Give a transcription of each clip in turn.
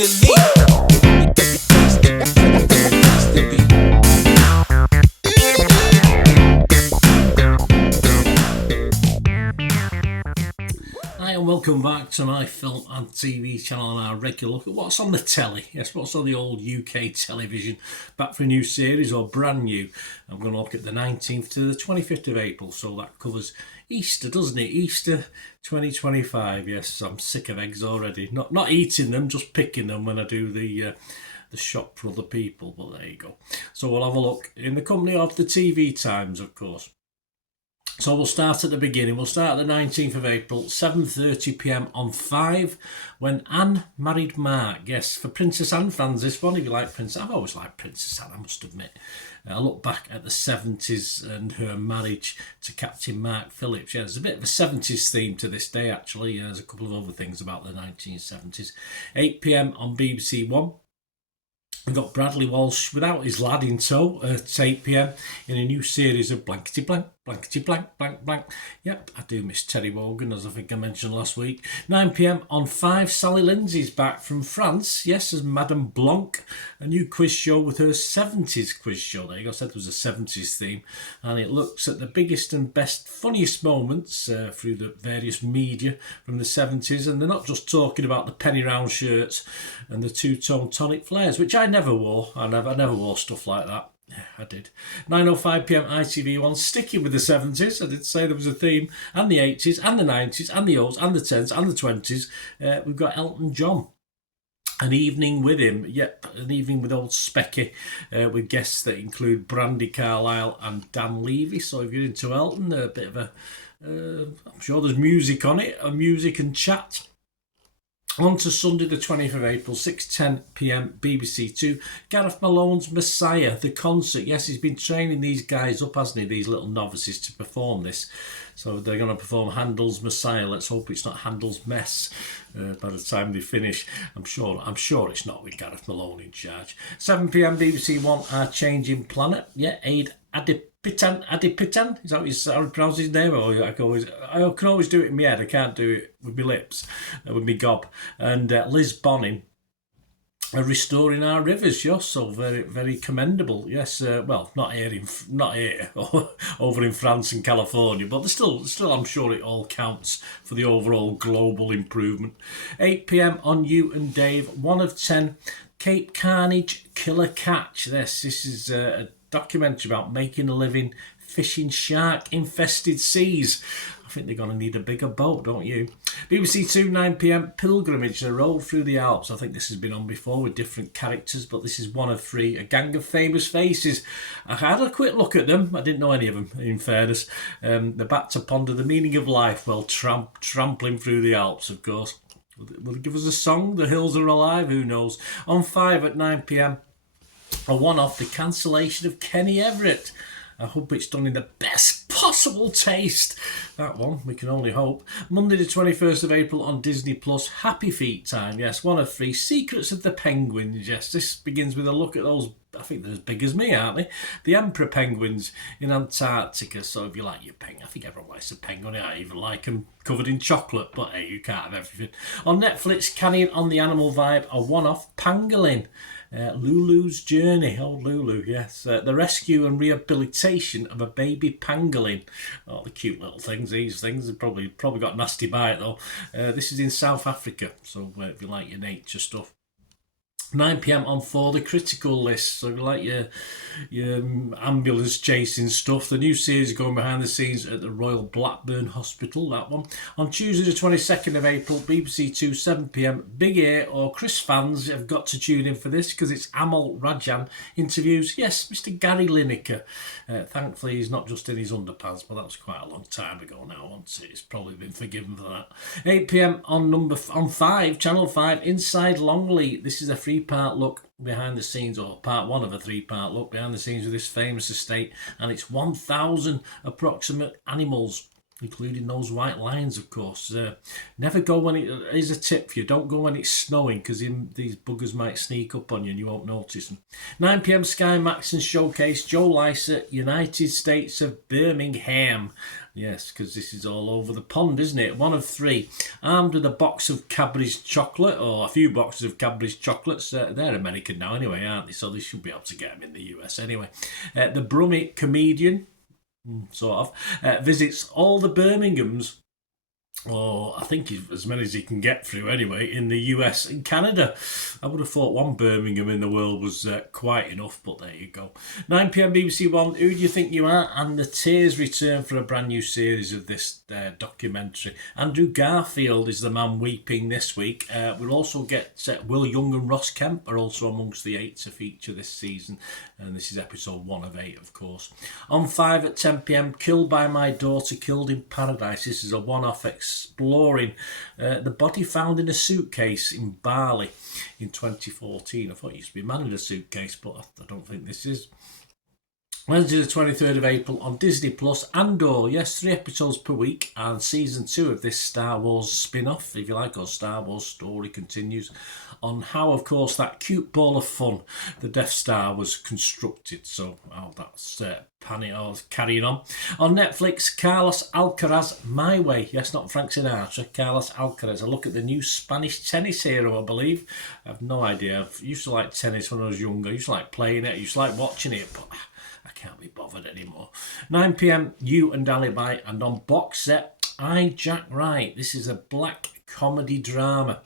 Hi and welcome back to my film and TV channel and our regular look at what's on the telly. Yes, what's on the old UK television. Back for a new series or brand new. I'm going to look at the 19th to the 25th of April, so that covers Easter, doesn't it? Easter 2025. Yes, I'm sick of eggs already. Not eating them, just picking them when I do the shop for other people, but there you go. So we'll have a look in the company of the TV times, of course. So we'll start at the beginning. We'll start at the 19th of April, 7:30 p.m. on 5, when Anne married Mark. Yes, for Princess Anne fans, this one, if you like Princess, I've always liked Princess Anne, I must admit. I look back at the 70s and her marriage to Captain Mark Phillips. Yeah, there's a bit of a 70s theme to this day, actually. There's a couple of other things about the 1970s. 8 p.m. on BBC One. We've got Bradley Walsh without his lad in tow at 8 p.m. in a new series of blankety blank, blankety blank, blank, blank. Yep, I do miss Terry Wogan, as I think I mentioned last week. 9 p.m. on 5, Sally Lindsay's back from France. Yes, as Madame Blanc, a new quiz show with her 70s quiz show. There you go, I said there was a 70s theme. And it looks at the biggest and best, funniest moments through the various media from the 70s. And they're not just talking about the penny round shirts and the two-tone tonic flares, which I never wore. I never wore stuff like that. Yeah, I did. 9:05 p.m. ITV1, sticking with the 70s. I did say there was a theme, and the 80s, and the 90s, and the O's, and the 10s, and the 20s. We've got Elton John. An evening with him, yep, an evening with old Specky, with guests that include Brandy Carlisle and Dan Levy. So if you're into Elton, a bit of a, I'm sure there's music on it, music and chat. On to Sunday the 20th of April, 6:10 p.m, BBC Two. Gareth Malone's Messiah, the concert. Yes, he's been training these guys up, hasn't he, these little novices, to perform this. So they're going to perform Handel's Messiah. Let's hope it's not Handel's Mess by the time they finish. I'm sure it's not, with Gareth Malone in charge. 7 p.m, BBC One, Our Changing Planet. Yeah, Aid Adipitan, is that how I pronounce his name? Or I can always do it in my head, I can't do it with my lips, with my gob. And Liz Bonnin are restoring our rivers, yes, so very, very commendable. Yes, well, not here, over in France and California, but still, I'm sure it all counts for the overall global improvement. 8 p.m. on You and Dave, 1 of 10, Cape Carnage Killer Catch. This is a documentary about making a living fishing shark-infested seas. I think they're going to need a bigger boat, don't you? BBC Two, 9 p.m, Pilgrimage, a road through the Alps. I think this has been on before with different characters, but this is one of 3, a gang of famous faces. I had a quick look at them. I didn't know any of them, in fairness. They're back to ponder the meaning of life while trampling through the Alps, of course. Will they give us a song? The Hills Are Alive? Who knows? On 5 at 9 p.m, a one-off, the cancellation of Kenny Everett. I hope it's done in the best possible taste. That one, we can only hope. Monday the 21st of April on Disney Plus, Happy Feet time. Yes, 1 of 3, Secrets of the Penguins. Yes, this begins with a look at those, I think they're as big as me, aren't they? The emperor penguins in Antarctica. So if you like your penguin, I think everyone likes a penguin. I even like them covered in chocolate, but hey, you can't have everything. On Netflix, carrying on the animal vibe, a one-off, Pangolin. Lulu's Journey, old Lulu, yes. The rescue and rehabilitation of a baby pangolin. Oh, the cute little things, these things. They've probably got nasty bite, though. This is in South Africa, so if you like your nature stuff. 9 p.m. on 4, the critical list. So if you like your ambulance chasing stuff, the new series going behind the scenes at the Royal Blackburn Hospital, that one. On Tuesday the 22nd of April, BBC Two, 7 p.m, Big A or Chris fans have got to tune in for this because it's Amal Rajan interviews, yes, Mr. Gary Lineker. Thankfully he's not just in his underpants, but that was quite a long time ago now, wasn't it? He's probably been forgiven for that. 8 p.m. on 5, Channel 5, Inside Longley. This is a 3-part look behind the scenes, or part 1 of a 3-part look behind the scenes of this famous estate, and it's 1,000 approximate animals. including those white lines, of course. Never go when here's a tip for you, don't go when it's snowing, because these buggers might sneak up on you and you won't notice them. 9 p.m. Sky Max and Showcase, Joe Lycett, United States of Birmingham. Yes, because this is all over the pond, isn't it? 1 of 3. Armed with a box of Cadbury's chocolate, or a few boxes of Cadbury's chocolates. They're American now anyway, aren't they? So they should be able to get them in the US anyway. The Brummie comedian, sort of, visits all the Birminghams, or I think as many as he can get through anyway, in the US and Canada. I would have thought one Birmingham in the world was quite enough, but there you go. 9 p.m. BBC One, Who Do You Think You Are? And the Tears return for a brand new series of this documentary. Andrew Garfield is the man weeping this week. We'll also get Will Young and Ross Kemp are also amongst the 8 to feature this season, and this is episode 1 of 8, of course. On 5 at 10 p.m, Killed by My Daughter, Killed in Paradise. This is a one-off exploring the body found in a suitcase in Bali in 2014. I thought it used to be a man in a suitcase, but I don't think this is. Wednesday the 23rd of April on Disney Plus, Andor, yes, 3 episodes per week, and season 2 of this Star Wars spin-off, if you like, or Star Wars story continues on how, of course, that cute ball of fun, the Death Star, was constructed. So, that's carrying on. On Netflix, Carlos Alcaraz, My Way. Yes, not Frank Sinatra, Carlos Alcaraz. A look at the new Spanish tennis hero, I believe. I have no idea. I used to like tennis when I was younger. I used to like playing it. I used to like watching it, but I can't be bothered anymore. 9 p.m, You and Alibi, and on box set, I, Jack Wright. This is a black comedy drama.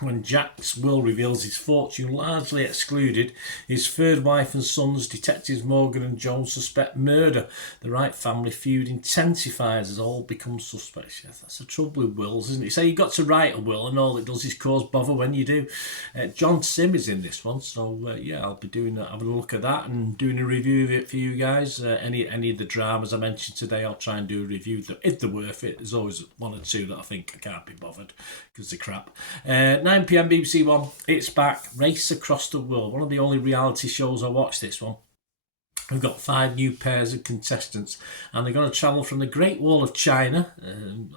When Jack's will reveals his fortune largely excluded, his third wife and sons, detectives Morgan and Jones, suspect murder. The Wright family feud intensifies as all become suspects. Yes, that's the trouble with wills, isn't it? So you've got to write a will, and all it does is cause bother when you do. John Sim is in this one, so yeah, I'll be doing that, having a look at that and doing a review of it for you guys. Any of the dramas I mentioned today, I'll try and do a review if they're worth it. There's always 1 or 2 that I think I can't be bothered because they're crap. 9 p.m. BBC One, It's Back, Race Across the World. One of the only reality shows I watched, this one. We've got 5 new pairs of contestants, and they're going to travel from the Great Wall of China,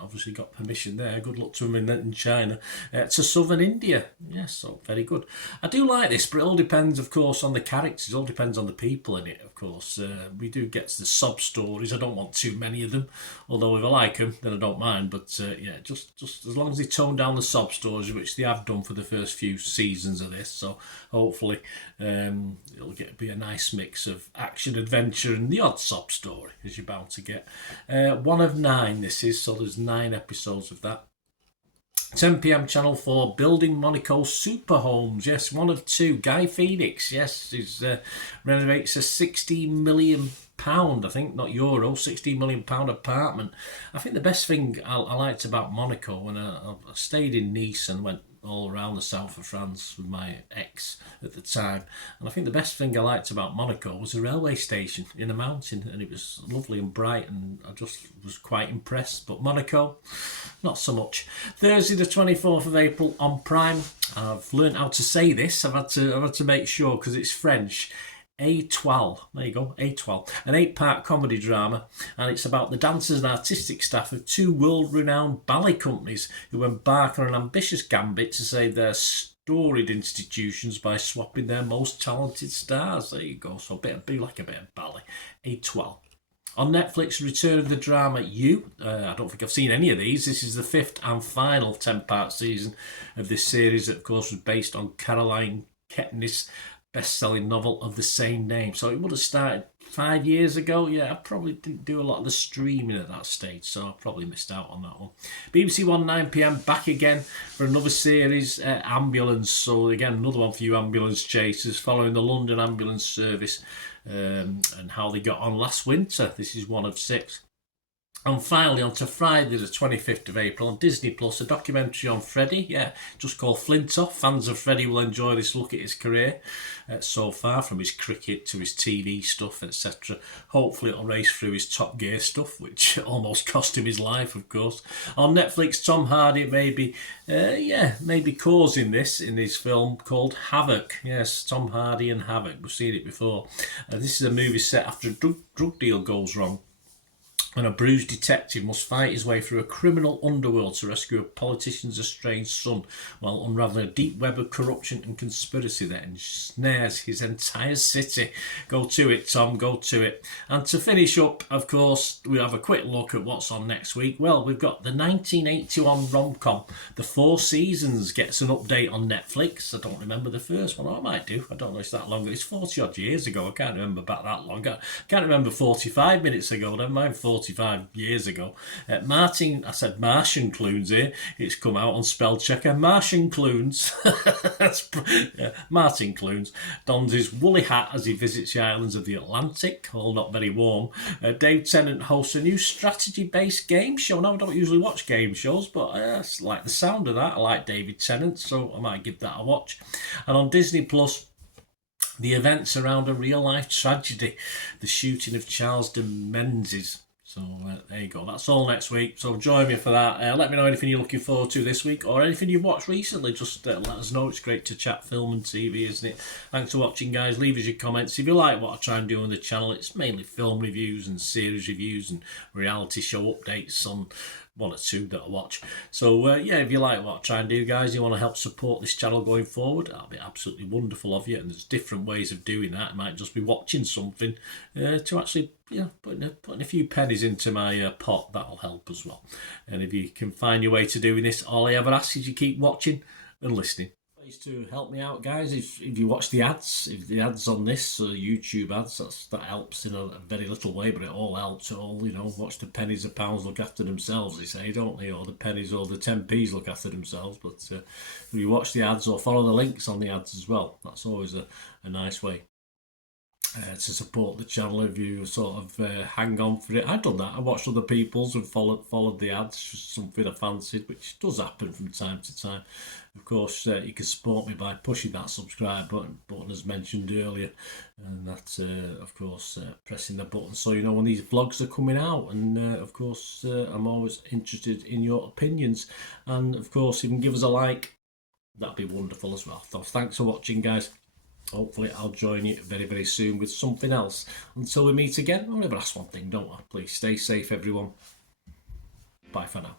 obviously got permission there, good luck to them in China, to southern India. Yes, so very good. I do like this, but it all depends, of course, on the characters. It all depends on the people in it, of course. We do get the sob stories. I don't want too many of them, although if I like them, then I don't mind. But yeah, just as long as they tone down the sob stories, which they have done for the first few seasons of this, so hopefully it'll be a nice mix of action, adventure, and the odd sob story, as you're bound to get. 1 of 9 this is, so there's 9 episodes of that. 10 p.m. Channel 4, Building Monaco Super Homes. Yes, 1 of 2. Guy Phoenix, yes, renovates a £60 million, I think, not euro, £16 million apartment. I think the best thing I liked about Monaco, when I stayed in Nice and went all around the south of France with my ex at the time, and I think the best thing I liked about Monaco was a railway station in a mountain, and it was lovely and bright, and I just was quite impressed. But Monaco, not so much. Thursday the 24th of April on Prime. I've learned how to say this. I've had to make sure because it's French. Étoile, there you go, Étoile, an 8-part comedy drama, and it's about the dancers and artistic staff of 2 world-renowned ballet companies who embark on an ambitious gambit to save their storied institutions by swapping their most talented stars. There you go, so be like a bit of ballet. Étoile. On Netflix, return of the drama You. I don't think I've seen any of these. This is the 5th and final 10-part season of this series that, of course, was based on Caroline Kepnes's best-selling novel of the same name. So it would have started 5 years ago. Yeah, I probably didn't do a lot of the streaming at that stage, so I probably missed out on that one. BBC One, 9 p.m, back again for another series, Ambulance. So again, another one for you ambulance chasers, following the London ambulance service and how they got on last winter. This is 1 of 6. And finally, on to Friday the 25th of April on Disney Plus, a documentary on Freddie, just called Flintoff. Fans of Freddie will enjoy this look at his career so far, from his cricket to his TV stuff, etc. Hopefully it'll race through his Top Gear stuff, which almost cost him his life, of course. On Netflix, Tom Hardy may be causing this in his film called Havoc. Yes, Tom Hardy and Havoc, we've seen it before. This is a movie set after a drug deal goes wrong. when a bruised detective must fight his way through a criminal underworld to rescue a politician's estranged son while unraveling a deep web of corruption and conspiracy that ensnares his entire city. Go to it, Tom, go to it. And to finish up, of course, we have a quick look at what's on next week. Well, we've got the 1981 rom-com, The Four Seasons, gets an update on Netflix. I don't remember the first one, or I might do. I don't know, it's that long. It's 40 odd years ago. I can't remember back that long. I can't remember 45 minutes ago, never mind 45 years ago. Martin Clunes here. It's come out on spell checker. Martian Clunes. Martin Clunes dons his woolly hat as he visits the islands of the Atlantic, all not very warm. Dave Tennant hosts a new strategy-based game show. Now, I don't usually watch game shows, but I like the sound of that. I like David Tennant, so I might give that a watch. And on Disney Plus, the events around a real-life tragedy, the shooting of Charles de Menzies. So there you go. That's all next week. So join me for that. Let me know anything you're looking forward to this week or anything you've watched recently. Just let us know. It's great to chat film and TV, isn't it? Thanks for watching, guys. Leave us your comments. If you like what I try and do on the channel, it's mainly film reviews and series reviews and reality show updates on one or two that I watch. So yeah, if you like what I try and do, guys, you want to help support this channel going forward, that'll be absolutely wonderful of you. And there's different ways of doing that. It might just be watching something to actually, putting a few pennies into my pot. That'll help as well. And if you can find your way to doing this, all I ever ask is you keep watching and listening. To help me out, guys, if you watch the ads, if the ads on this YouTube ads, that helps in a very little way, but it all helps. It all, watch the pennies and pounds look after themselves, they say, don't they? Or the pennies or the 10p's look after themselves. But if you watch the ads or follow the links on the ads as well, that's always a nice way to support the channel. If you sort of hang on for it, I've done that. I watched other people's and followed the ads, just something I fancied, which does happen from time to time. Of course, you can support me by pushing that subscribe button as mentioned earlier, and that of course pressing the button so you know when these vlogs are coming out. And of course I'm always interested in your opinions, and of course you can give us a like, that'd be wonderful as well. So thanks for watching, guys. Hopefully I'll join you very, very soon with something else. Until we meet again, I'll never ask one thing, don't I? Please stay safe, everyone. Bye for now.